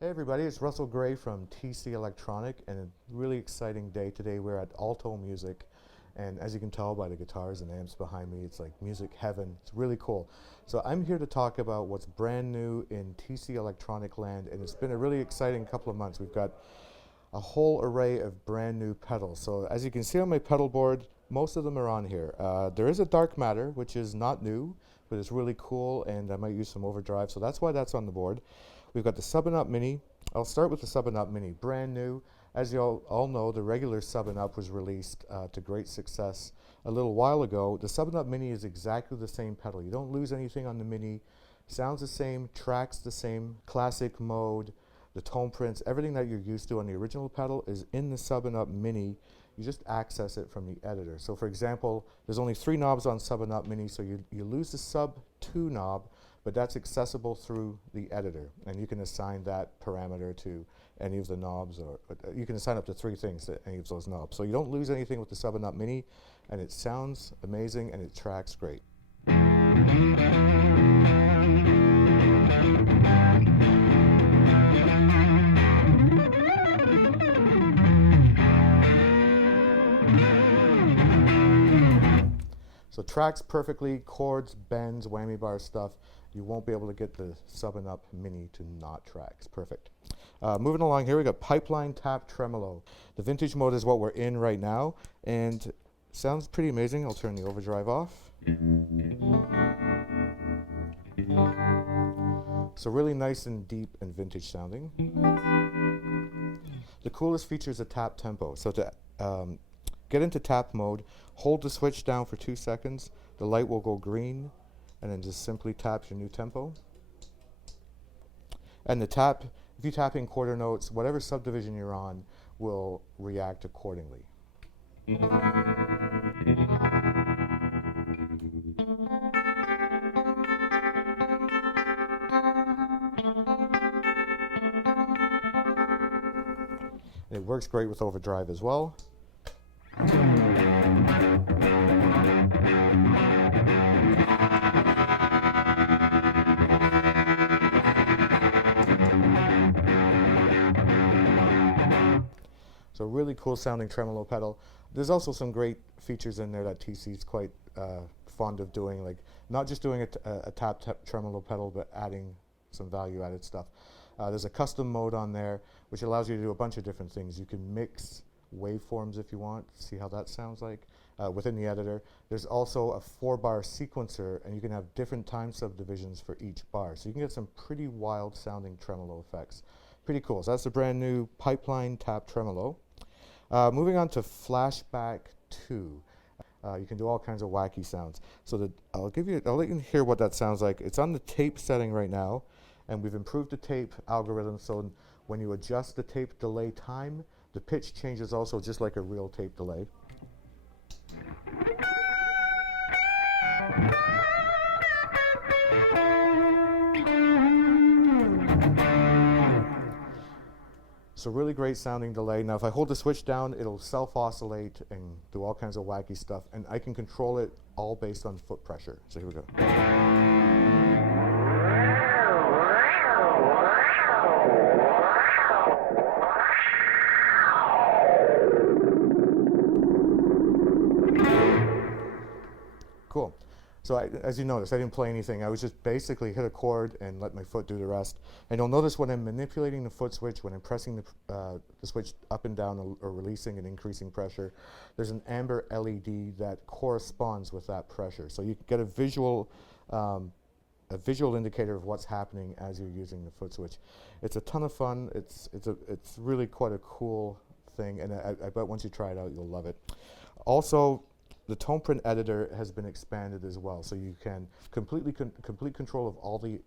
Hey everybody, it's Russel Gray from TC Electronic, and a really exciting day today. We're at Alto Music, and as you can tell by the guitars and amps behind me, it's like music heaven. It's really cool. So I'm here to talk about what's brand new in TC Electronic land, and it's been a really exciting couple of months. We've got a whole array of brand new pedals. So as you can see on my pedal board, most of them are on here. There is a dark matter, which is not new, but it's really cool, and I might use some overdrive, so that's why that's on the board. We've got the Sub and Up Mini. I'll start with the Sub and Up Mini, brand new. As you all know, the regular Sub and Up was released to great success a little while ago. The Sub and Up Mini is exactly the same pedal. You don't lose anything on the Mini. Sounds the same, tracks the same, classic mode, the tone prints, everything that you're used to on the original pedal is in the Sub and Up Mini. You just access it from the editor. So for example, there's only 3 knobs on Sub and Up Mini, so you lose the Sub 2 knob, but that's accessible through the editor, and you can assign that parameter to any of the knobs, or you can assign up to 3 things to any of those knobs. So you don't lose anything with the Sub and Up Mini, and it sounds amazing and it tracks great. So tracks perfectly, chords, bends, whammy bar stuff. You won't be able to get the Sub and Up Mini to not tracks. Perfect. Moving along here, we got Pipeline Tap Tremolo. The vintage mode is what we're in right now, and sounds pretty amazing. I'll turn the overdrive off. So really nice and deep and vintage sounding. The coolest feature is the tap tempo. So to get into tap mode, hold the switch down for 2 seconds, the light will go green, and then just simply tap your new tempo. And the tap, if you tap in quarter notes, whatever subdivision you're on will react accordingly. It works great with overdrive as well. So really cool sounding tremolo pedal. There's also some great features in there that TC is quite fond of doing, like not just doing a tap tremolo pedal, but adding some value added stuff. There's a custom mode on there, which allows you to do a bunch of different things. You can mix waveforms if you want, see how that sounds like within the editor. There's also a 4-bar sequencer, and you can have different time subdivisions for each bar. So you can get some pretty wild sounding tremolo effects. Pretty cool. So that's the brand new Pipeline Tap Tremolo. Moving on to Flashback 2. You can do all kinds of wacky sounds. So I'll let you hear what that sounds like. It's on the tape setting right now, and we've improved the tape algorithm, so when you adjust the tape delay time, the pitch changes also just like a real tape delay. So really great sounding delay. Now if I hold the switch down, it'll self-oscillate and do all kinds of wacky stuff, and I can control it all based on foot pressure. So here we go. Cool. So as you notice, I didn't play anything. I was just basically hit a chord and let my foot do the rest. And you'll notice when I'm manipulating the foot switch, when I'm pressing the switch up and down or releasing and increasing pressure, there's an amber LED that corresponds with that pressure. So you get a visual indicator of what's happening as you're using the foot switch. It's a ton of fun. It's really quite a cool thing, and I bet once you try it out, you'll love it. Also, the tone print editor has been expanded as well, so you can complete control of all the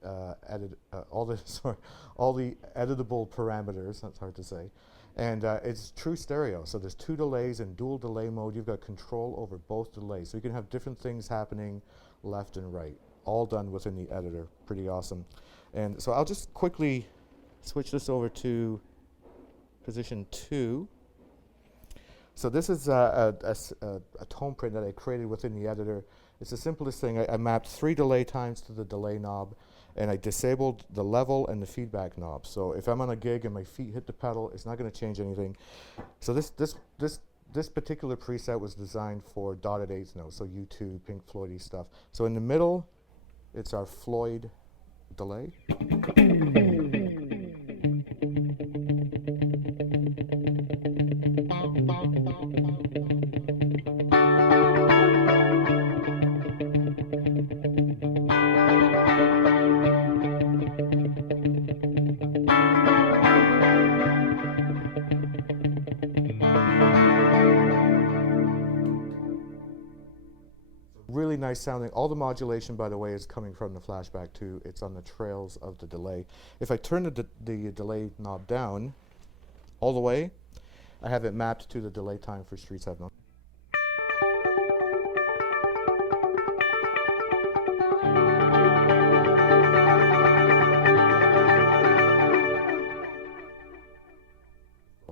editable parameters. That's hard to say, and it's true stereo. So there's 2 delays in dual delay mode. You've got control over both delays, so you can have different things happening left and right, all done within the editor. Pretty awesome. And so I'll just quickly switch this over to position 2. So this is a tone print that I created within the editor. It's the simplest thing. I mapped 3 delay times to the delay knob, and I disabled the level and the feedback knobs. So if I'm on a gig and my feet hit the pedal, it's not going to change anything. So this particular preset was designed for dotted eighth notes, so U2, Pink Floyd-y stuff. So in the middle, it's our Floyd delay. Really nice sounding. All the modulation, by the way, is coming from the Flashback 2. It's on the trails of the delay. If I turn the delay knob down all the way, I have it mapped to the delay time for Streets Have No.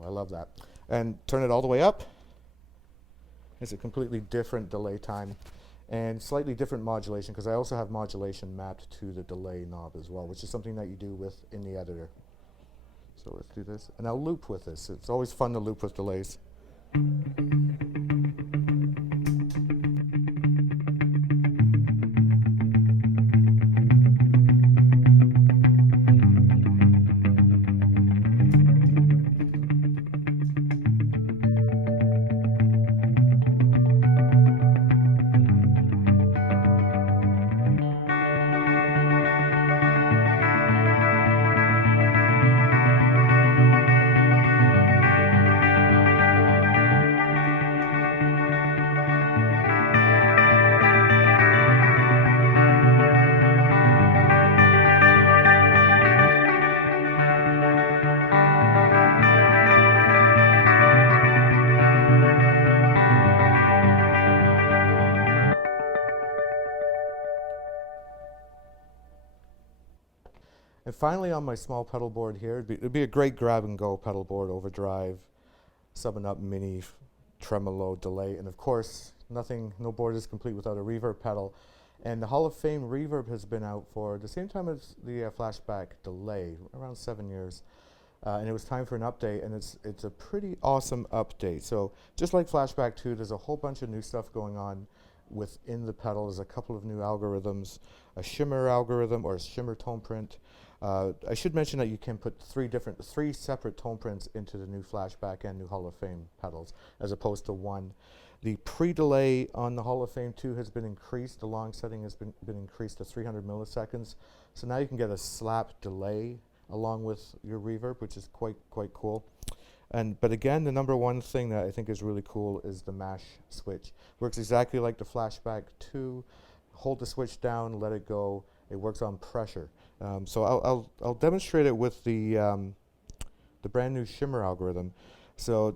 I love that. And turn it all the way up. It's a completely different delay time and slightly different modulation, because I also have modulation mapped to the delay knob as well, which is something that you do in the editor. So let's do this, and I'll loop with this. It's always fun to loop with delays. And finally, on my small pedal board here, it'd be a great grab-and-go pedal board, overdrive, sub-and-up mini, tremolo, delay, and of course, no board is complete without a reverb pedal. And the Hall of Fame reverb has been out for the same time as the Flashback delay, around 7 years. And it was time for an update, and it's a pretty awesome update. So just like Flashback 2, there's a whole bunch of new stuff going on within the pedal. There's a couple of new algorithms, a shimmer algorithm or a shimmer tone print. I should mention that you can put three separate tone prints into the new Flashback and new Hall of Fame pedals, as opposed to one. The pre-delay on the Hall of Fame 2 has been increased. The long setting has been increased to 300 milliseconds. So now you can get a slap delay along with your reverb, which is quite cool. But again, the number one thing that I think is really cool is the mash switch. Works exactly like the Flashback 2. Hold the switch down, let it go. It works on pressure. So I'll demonstrate it with the brand new shimmer algorithm. So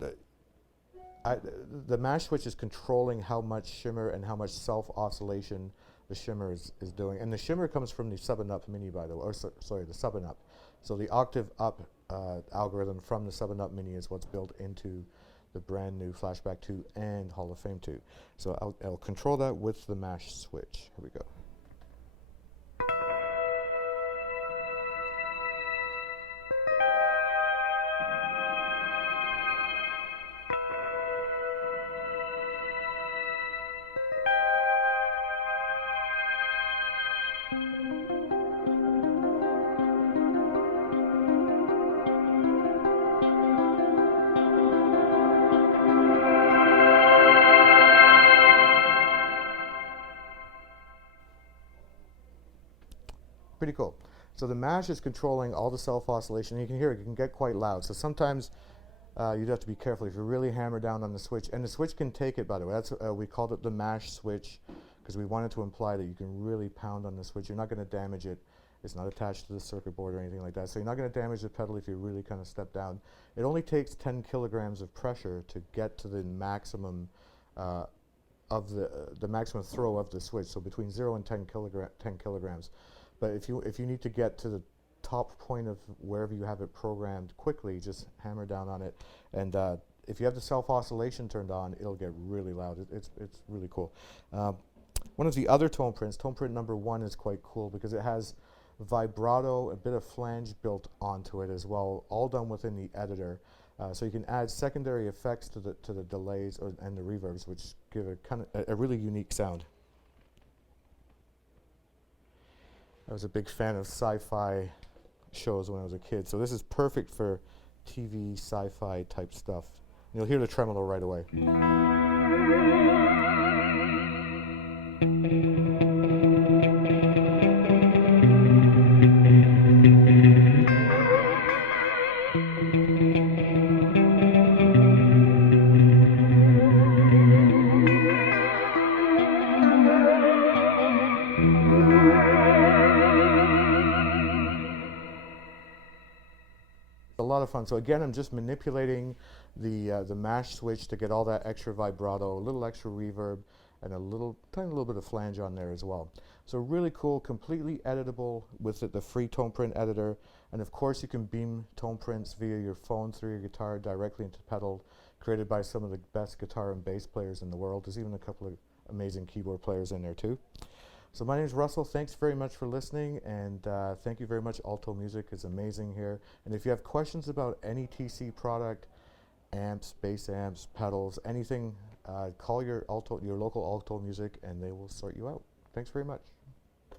the mash switch is controlling how much shimmer and how much self oscillation the shimmer is doing. And the shimmer comes from the sub-and-up mini, by the way, or sorry, the sub-and-up. So the octave up algorithm from the sub-and-up mini is what's built into the brand new Flashback 2 and Hall of Fame 2. So I'll control that with the mash switch. Here we go. Pretty cool. So the mash is controlling all the self-oscillation. You can hear it can get quite loud. So sometimes you'd have to be careful if you really hammer down on the switch. And the switch can take it, by the way. That's we called it the mash switch because we wanted to imply that you can really pound on the switch. You're not going to damage it. It's not attached to the circuit board or anything like that. So you're not going to damage the pedal if you really kind of step down. It only takes 10 kilograms of pressure to get to the maximum of the maximum throw of the switch. So between 0 and 10 kilograms. But if you need to get to the top point of wherever you have it programmed quickly, just hammer down on it. And if you have the self-oscillation turned on, it'll get really loud. It's really cool. One of the other tone prints, tone print number 1, is quite cool because it has vibrato, a bit of flange built onto it as well, all done within the editor. So you can add secondary effects to the delays and the reverbs, which give a kind of a really unique sound. I was a big fan of sci-fi shows when I was a kid, so this is perfect for TV sci-fi type stuff. You'll hear the tremolo right away. A lot of fun. So again, I'm just manipulating the mash switch to get all that extra vibrato, a little extra reverb, and a tiny little bit of flange on there as well. So really cool, completely editable with the free tone print editor. And of course, you can beam tone prints via your phone through your guitar directly into pedal, created by some of the best guitar and bass players in the world. There's even a couple of amazing keyboard players in there too. So my name is Russell. Thanks very much for listening, and thank you very much. Alto Music is amazing here. And if you have questions about any TC product, amps, bass amps, pedals, anything, call your local Alto Music, and they will sort you out. Thanks very much.